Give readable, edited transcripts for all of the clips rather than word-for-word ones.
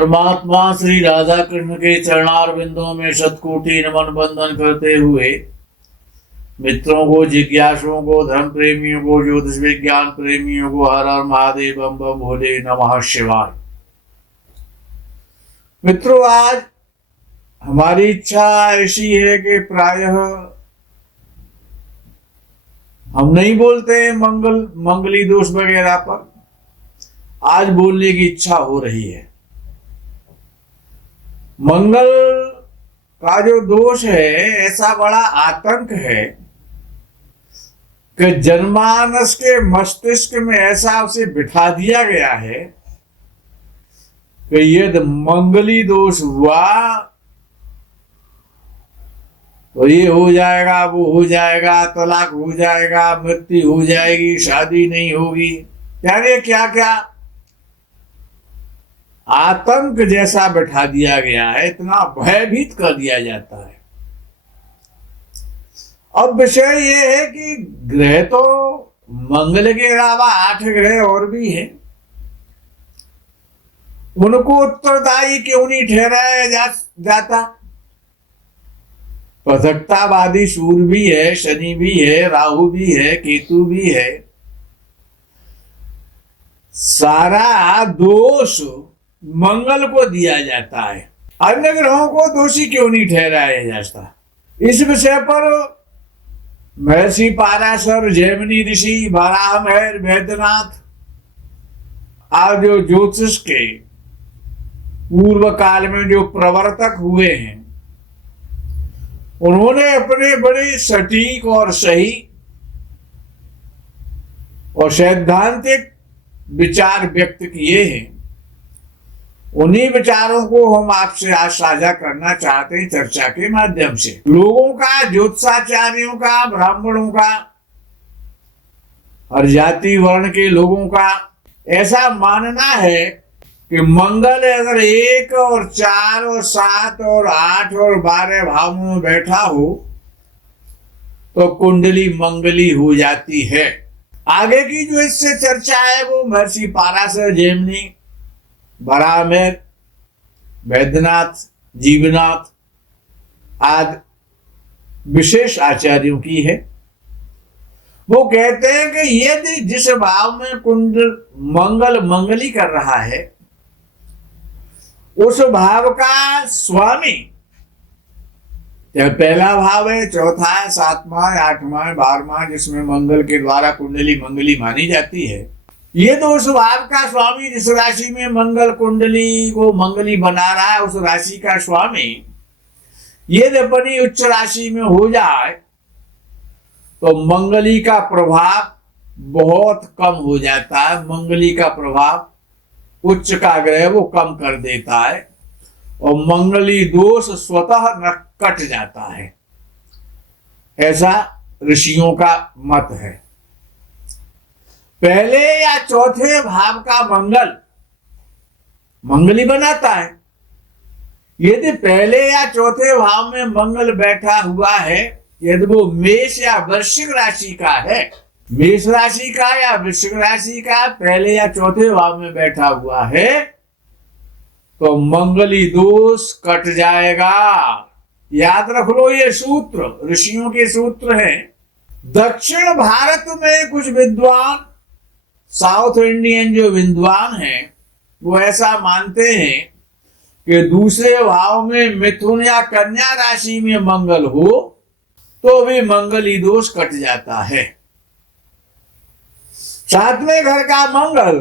परमात्मा श्री राधा कृष्ण के चरणार बिंदों में शतकोटि नमन बंदन करते हुए मित्रों को, जिज्ञासुओं को, धर्म प्रेमियों को, ज्योतिष विज्ञान प्रेमियों को हर हर महादेव बम बम भोले नमः शिवाय। मित्रों, आज हमारी इच्छा ऐसी है कि प्रायः हम नहीं बोलते हैं मंगली दोष वगैरह पर। आज बोलने की इच्छा हो रही है। मंगल का जो दोष है, ऐसा बड़ा आतंक है कि जनमानस के मस्तिष्क में ऐसा उसे बिठा दिया गया है कि यदि मंगली दोष हुआ तो ये हो जाएगा, वो हो जाएगा, तलाक हो जाएगा, मृत्यु हो जाएगी, शादी नहीं होगी, यानी क्या क्या आतंक जैसा बैठा दिया गया है, इतना भयभीत कर दिया जाता है। अब विषय ये है कि ग्रह तो मंगल के अलावा 8 ग्रह और भी हैं, उनको उत्तरदायी क्यों नहीं ठहराया जाता? प्रथक्तावादी सूर्य भी है, शनि भी है, राहु भी है, केतु भी है। सारा दोष मंगल को दिया जाता है, अन्य ग्रहों को दोषी क्यों नहीं ठहराया जाता? इस विषय पर महर्षि पाराशर, जैमिनी ऋषि, वराह महर्षि, वैद्यनाथ और जो ज्योतिष के पूर्व काल में जो प्रवर्तक हुए हैं, उन्होंने अपने बड़े सटीक और सही और सैद्धांतिक विचार व्यक्त किए हैं। उन्हीं विचारों को हम आपसे आज साझा करना चाहते हैं चर्चा के माध्यम से। लोगों का, ज्योतिषाचार्यों का, ब्राह्मणों का और जाति वर्ण के लोगों का ऐसा मानना है कि मंगल अगर 1 और 4 और 7 और 8 और 12 भावों में बैठा हो तो कुंडली मंगली हो जाती है। आगे की जो इससे चर्चा है वो महर्षि पाराशर, जैमिनी, वराह महर्षि, वैद्यनाथ, जीवनाथ आदि विशेष आचार्यों की है। वो कहते हैं कि यदि जिस भाव में कुंडल मंगल मंगली कर रहा है, उस भाव का स्वामी, चाहे पहला भाव है, चौथा है, 7वां, 8वां, 12वां, जिसमें मंगल के द्वारा कुंडली मंगली मानी जाती है, ये तो उस भाव का स्वामी, जिस राशि में मंगल कुंडली को मंगली बना रहा है, उस राशि का स्वामी यदि अपनी उच्च राशि में हो जाए तो मंगली का प्रभाव बहुत कम हो जाता है। मंगली का प्रभाव उच्च का ग्रह वो कम कर देता है और मंगली दोष स्वतः कट जाता है, ऐसा ऋषियों का मत है। पहले या चौथे भाव का मंगल मंगली बनाता है। यदि पहले या चौथे भाव में मंगल बैठा हुआ है, यदि वो मेष या वृश्चिक राशि का है, मेष राशि का या वृश्चिक राशि का पहले या चौथे भाव में बैठा हुआ है, तो मंगली दोष कट जाएगा। याद रख लो, ये सूत्र ऋषियों के सूत्र हैं। दक्षिण भारत में कुछ विद्वान, साउथ इंडियन जो विद्वान हैं, वो ऐसा मानते हैं कि दूसरे भाव में मिथुन या कन्या राशि में मंगल हो तो भी मंगली दोष कट जाता है। 7वें घर का मंगल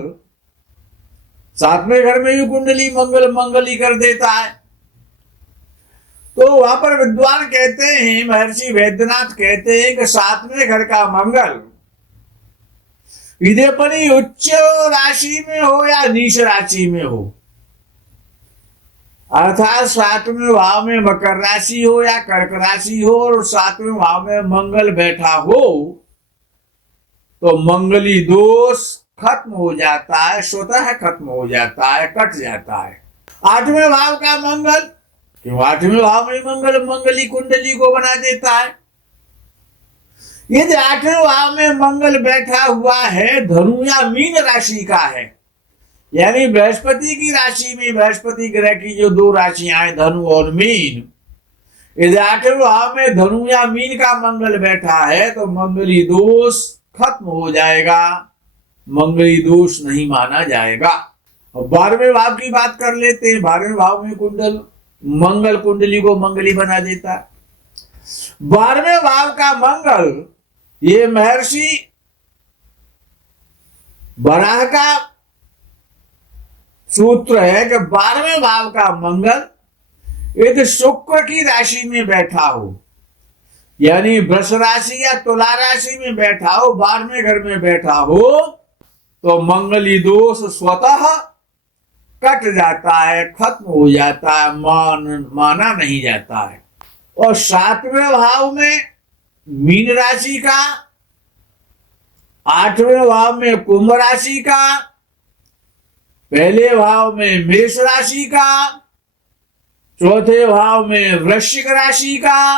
7वें घर में ही कुंडली मंगली कर देता है। तो वहां पर विद्वान कहते हैं, महर्षि वैद्यनाथ कहते हैं कि 7वें घर का मंगल यदि अपनी उच्च राशि में हो या नीच राशि में हो, अर्थात 7वें भाव में मकर राशि हो या कर्क राशि हो और 7वें भाव में मंगल बैठा हो, तो मंगली दोष खत्म हो जाता है, स्वतः खत्म हो जाता है, कट जाता है। 8वें भाव का मंगल, क्यों 8वें भाव में मंगल मंगली कुंडली को बना देता है। यदि 8वें भाव में मंगल बैठा हुआ है, धनु या मीन राशि का है, यानी बृहस्पति की राशि में, बृहस्पति ग्रह की जो दो राशियां हैं धनु और मीन, यदि 8वें भाव में धनु या मीन का मंगल बैठा है तो मंगली दोष खत्म हो जाएगा, मंगली दोष नहीं माना जाएगा। और 12वें भाव की बात कर लेते हैं। 12वें भाव में कुंडल, मंगल कुंडली को मंगली बना देता है। 12वें भाव का मंगल, ये महर्षि बराह का सूत्र है कि 12वें भाव का मंगल यदि शुक्र की राशि में बैठा हो, यानी वृष राशि या तुला राशि में बैठा हो, 12वें घर में बैठा हो, तो मंगली दोष स्वतः कट जाता है, खत्म हो जाता है, माना नहीं जाता है। और 7वें भाव में मीन राशि का, 8वें भाव में कुंभ राशि का, पहले भाव में मेष राशि का, चौथे भाव में वृश्चिक राशि का,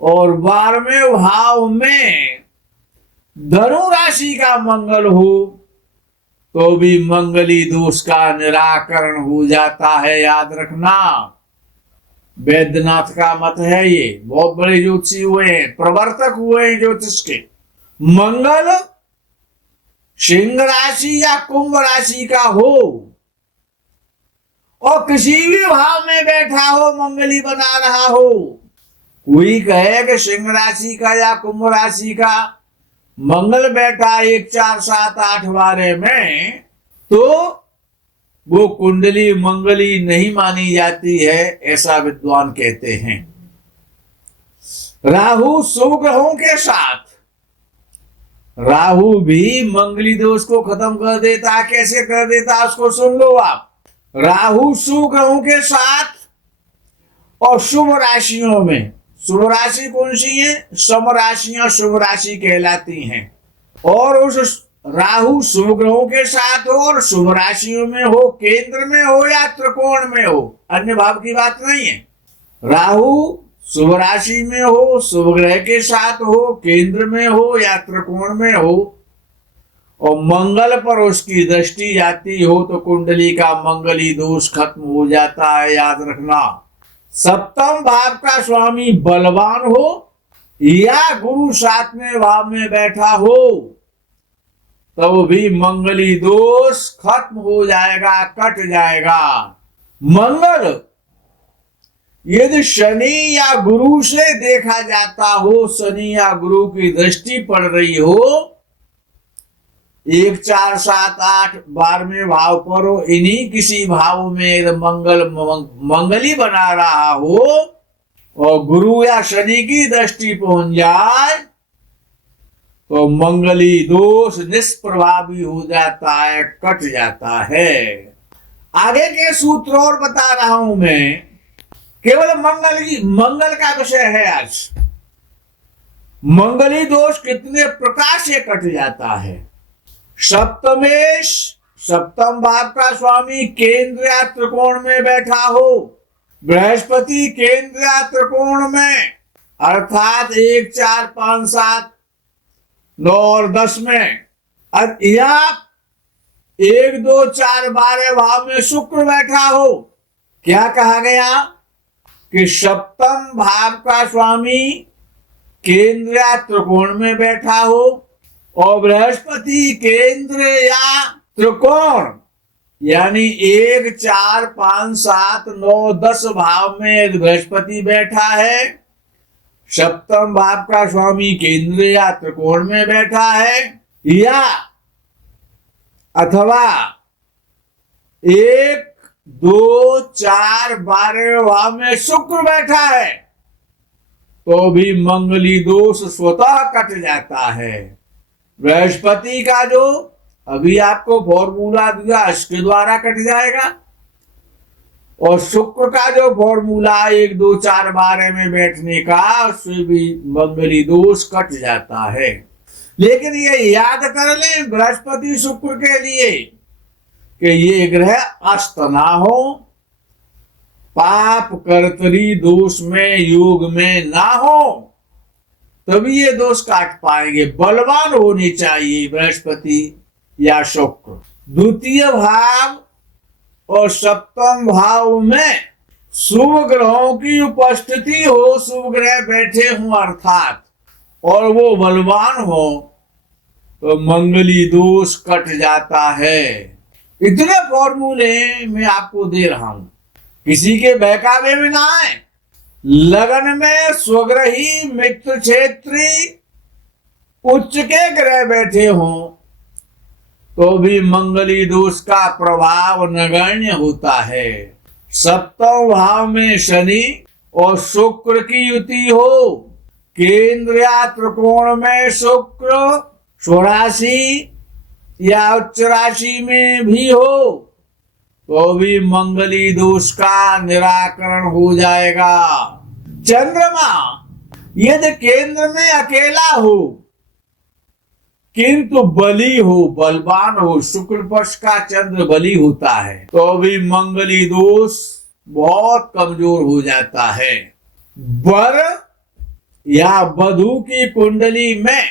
और 12वें भाव में धनु राशि का मंगल हो तो भी मंगली दोष का निराकरण हो जाता है। याद रखना, वैद्यनाथ का मत है, ये बहुत बड़े ज्योतिषी हुए हैं, प्रवर्तक हुए हैं ज्योतिष के। मंगल सिंह राशि या कुंभ राशि का हो और किसी भी भाव में बैठा हो, मंगली बना रहा हो, कोई कहे कि सिंह राशि का या कुंभ राशि का मंगल बैठा 1 4 7 8 12 में, तो वो कुंडली मंगली नहीं मानी जाती है, ऐसा विद्वान कहते हैं। राहु शुभ ग्रहों के साथ, राहु भी मंगली दोष को खत्म कर देता है। कैसे कर देता है उसको सुन लो आप। राहु शुभ ग्रहों के साथ और शुभ राशियों में, शुभ राशि कौन सी है? सम राशियां शुभ राशि कहलाती हैं। और उस राहु शुभ ग्रहों के साथ हो और शुभ राशियों में हो, केंद्र में हो या त्रिकोण में हो, अन्य भाव की बात नहीं है। राहु शुभ राशि में हो, शुभ ग्रह के साथ हो, केंद्र में हो या त्रिकोण में हो, और मंगल पर उसकी दृष्टि जाती हो तो कुंडली का मंगली दोष खत्म हो जाता है। याद रखना, सप्तम भाव का स्वामी बलवान हो या गुरु 7वें भाव में बैठा हो तब भी मंगली दोष खत्म हो जाएगा, कट जाएगा। मंगल यदि शनि या गुरु से देखा जाता हो, शनि या गुरु की दृष्टि पड़ रही हो 1 4 7 8 12वें भाव पर हो, इन्हीं किसी भाव में मंगली बना रहा हो और गुरु या शनि की दृष्टि पहुंच जाए तो मंगली दोष निष्प्रभावी हो जाता है, कट जाता है। आगे के सूत्र और बता रहा हूं मैं, केवल मंगल का विषय है आज। मंगली दोष कितने प्रकार से कट जाता है। सप्तमेश, सप्तम भाव का स्वामी केंद्र या त्रिकोण में बैठा हो, बृहस्पति केंद्र या त्रिकोण में अर्थात 1 4 5 7 9 और 10 में, या 1 2 4 12 भाव में शुक्र बैठा हो। क्या कहा गया कि सप्तम भाव का स्वामी केंद्र या त्रिकोण में बैठा हो और बृहस्पति केंद्र या त्रिकोण यानी 1 4 5 7 9 10 भाव में बृहस्पति बैठा है, सप्तम भाव का स्वामी केंद्र या त्रिकोण में बैठा है, या अथवा 1 2 4 12 भाव में शुक्र बैठा है तो भी मंगली दोष स्वतः कट जाता है। बृहस्पति का जो अभी आपको फॉर्मूला दिया इसके द्वारा कट जाएगा, और शुक्र का जो फॉर्मूला 1 2 4 12 में बैठने का उससे भी मंगली दोष कट जाता है। लेकिन ये याद कर लें बृहस्पति शुक्र के लिए कि ये ग्रह अस्त ना हो, पाप कर्तरी दोष में योग में ना हो, तभी ये दोष काट पाएंगे। बलवान होनी चाहिए बृहस्पति या शुक्र। द्वितीय भाव और सप्तम भाव में शुभ ग्रहों की उपस्थिति हो, शुभ ग्रह बैठे हों अर्थात, और वो बलवान हो, तो मंगली दोष कट जाता है। इतने फॉर्मूले मैं आपको दे रहा हूं, किसी के बहकावे में ना आए। लगन में स्वग्रही मित्र क्षेत्री उच्च के ग्रह बैठे हों तो भी मंगली दोष का प्रभाव नगण्य होता है। सप्तम भाव में शनि और शुक्र की युति हो, केंद्र या त्रिकोण में शुक्र स्वराशि या उच्च राशि में भी हो तो भी मंगली दोष का निराकरण हो जाएगा। चंद्रमा यदि केंद्र में अकेला हो किंतु बली हो, बलवान हो, शुक्ल पक्ष का चंद्र बली होता है, तो भी मंगली दोष बहुत कमजोर हो जाता है। वर या वधू की कुंडली में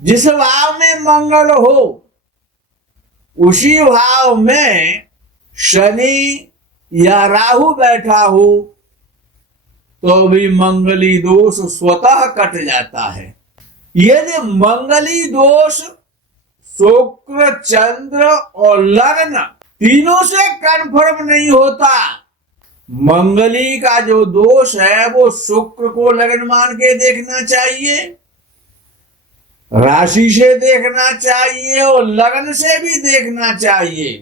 जिस भाव में मंगल हो उसी भाव में शनि या राहु बैठा हो तो भी मंगली दोष स्वतः कट जाता है। यदि मंगली दोष शुक्र, चंद्र और लग्न तीनों से कन्फर्म नहीं होता, मंगली का जो दोष है वो शुक्र को लग्न मान के देखना चाहिए, राशि से देखना चाहिए और लग्न से भी देखना चाहिए।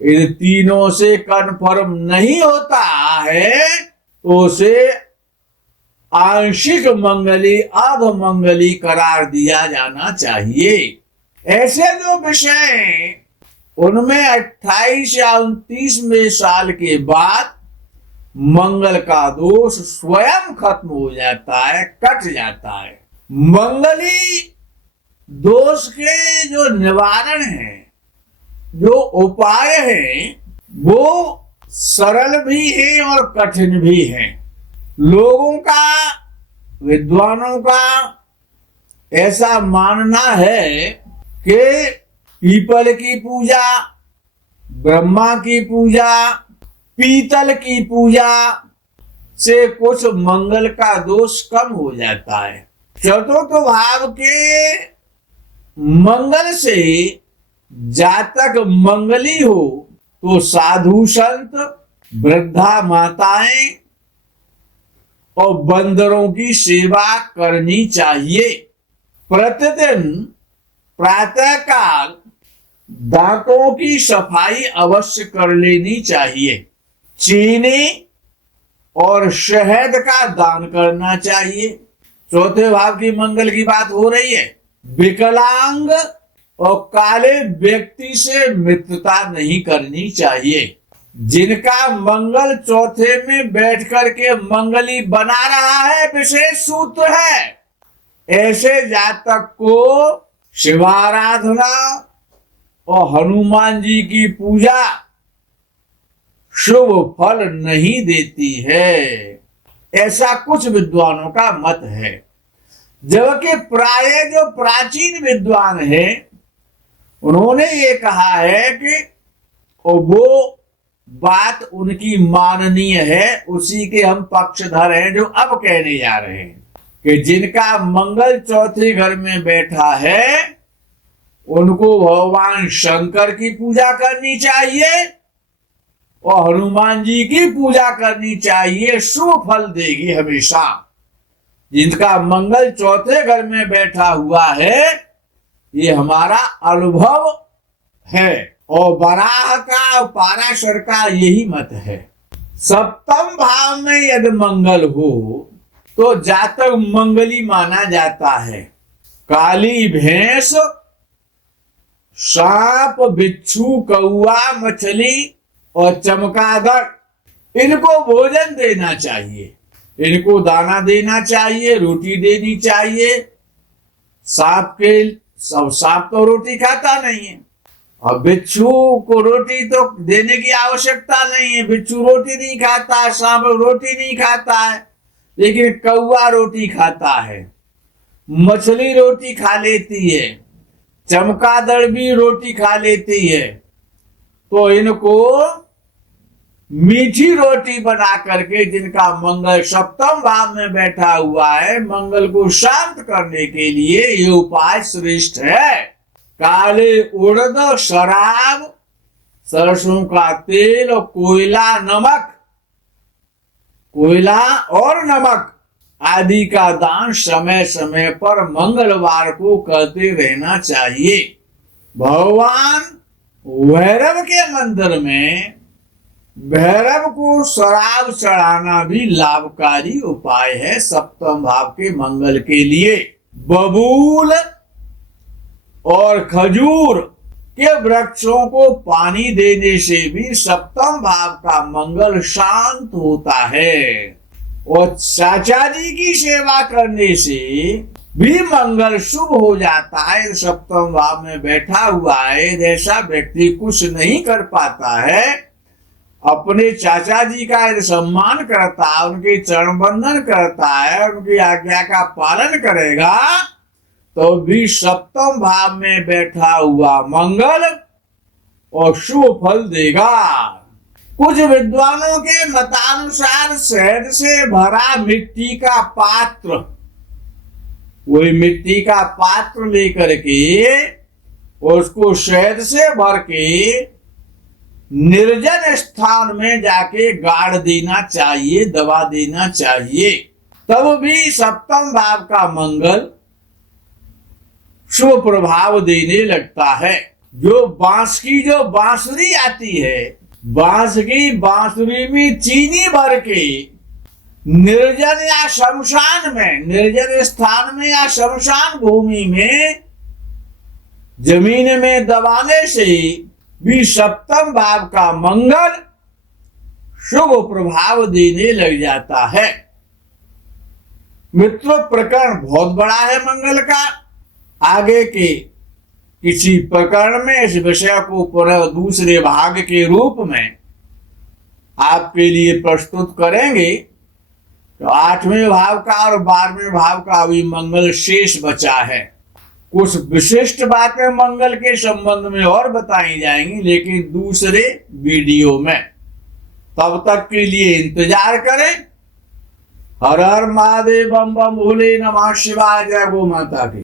इन तीनों से कन्फर्म नहीं होता है तो उसे आंशिक मंगली, अर्ध मंगली करार दिया जाना चाहिए। ऐसे जो विषय उनमें 28 या 29वें साल के बाद मंगल का दोष स्वयं खत्म हो जाता है, कट जाता है। मंगली दोष के जो निवारण है, जो उपाय है, वो सरल भी है और कठिन भी है। लोगों का, विद्वानों का ऐसा मानना है कि पीपल की पूजा, ब्रह्मा की पूजा, पीतल की पूजा से कुछ मंगल का दोष कम हो जाता है। चतुर्थ भाव के मंगल से जातक मंगली हो तो साधु संत, वृद्धा माताएं और बंदरों की सेवा करनी चाहिए। प्रतिदिन प्रातः काल दांतों की सफाई अवश्य कर लेनी चाहिए। चीनी और शहद का दान करना चाहिए। चौथे भाव की मंगल की बात हो रही है। विकलांग और काले व्यक्ति से मित्रता नहीं करनी चाहिए। जिनका मंगल चौथे में बैठ करके मंगली बना रहा है, विशेष सूत्र है, ऐसे जातक को शिवाराधना और हनुमान जी की पूजा शुभ फल नहीं देती है, ऐसा कुछ विद्वानों का मत है। जबकि प्राय जो प्राचीन विद्वान हैं उन्होंने ये कहा है कि वो बात उनकी माननीय है, उसी के हम पक्षधर हैं जो अब कहने जा रहे हैं कि जिनका मंगल चौथे घर में बैठा है उनको भगवान शंकर की पूजा करनी चाहिए और हनुमान जी की पूजा करनी चाहिए, शुभ फल देगी हमेशा। जिनका मंगल चौथे घर में बैठा हुआ है, ये हमारा अनुभव है और वराह का, पाराशर का यही मत है। सप्तम भाव में यदि मंगल हो तो जातक मंगली माना जाता है। काली भैंस, सांप, बिच्छू, कौआ, मछली और चमगादड़, इनको भोजन देना चाहिए, इनको दाना देना चाहिए, रोटी देनी चाहिए। सांप तो रोटी खाता नहीं है और बिच्छू को रोटी तो देने की आवश्यकता नहीं है, बिच्छू रोटी नहीं खाता, सांप रोटी नहीं खाता है, लेकिन कौआ रोटी खाता है, मछली रोटी खा लेती है, चमगादड़ भी रोटी खा लेती है, तो इनको मीठी रोटी बना करके, जिनका मंगल सप्तम भाव में बैठा हुआ है, मंगल को शांत करने के लिए ये उपाय श्रेष्ठ है। काले उड़द, शराब, सरसों का तेल, कोयला और नमक आदि का दान समय समय पर मंगलवार को करते रहना चाहिए। भगवान भैरव के मंदिर में भैरव को शराब चढ़ाना भी लाभकारी उपाय है सप्तम भाव के मंगल के लिए। बबूल और खजूर के वृक्षों को पानी देने से भी सप्तम भाव का मंगल शांत होता है, और चाचा जी की सेवा करने से भी मंगल शुभ हो जाता है। सप्तम भाव में बैठा हुआ है, ऐसा व्यक्ति कुछ नहीं कर पाता है, अपने चाचा जी का सम्मान करता है, उनके चरण बंधन करता है, उनकी आज्ञा का पालन करेगा, तो भी सप्तम भाव में बैठा हुआ मंगल और शुभ फल देगा। कुछ विद्वानों के मतानुसार शहद से भरा मिट्टी का पात्र, वही मिट्टी का पात्र लेकर के उसको शहद से भर के निर्जन स्थान में जाके गाड़ देना चाहिए, दबा देना चाहिए, तब भी सप्तम भाव का मंगल शुभ प्रभाव देने लगता है। जो बांस की जो बांसुरी आती है, बांस की बांसुरी में चीनी भर के निर्जन या शमशान में, निर्जन स्थान में या शमशान भूमि में जमीन में दबाने से भी सप्तम भाव का मंगल शुभ प्रभाव देने लग जाता है। मित्रों, प्रकरण बहुत बड़ा है मंगल का। आगे के किसी प्रकरण में इस विषय को पुनः दूसरे भाग के रूप में आपके लिए प्रस्तुत करेंगे। तो 8वें भाव का और 12वें भाव का अभी मंगल शेष बचा है। कुछ विशिष्ट बातें मंगल के संबंध में और बताई जाएंगी, लेकिन दूसरे वीडियो में। तब तक के लिए इंतजार करें। हर हर महादेव, बम बम भोले, नमः शिवाय, जय गो माता की।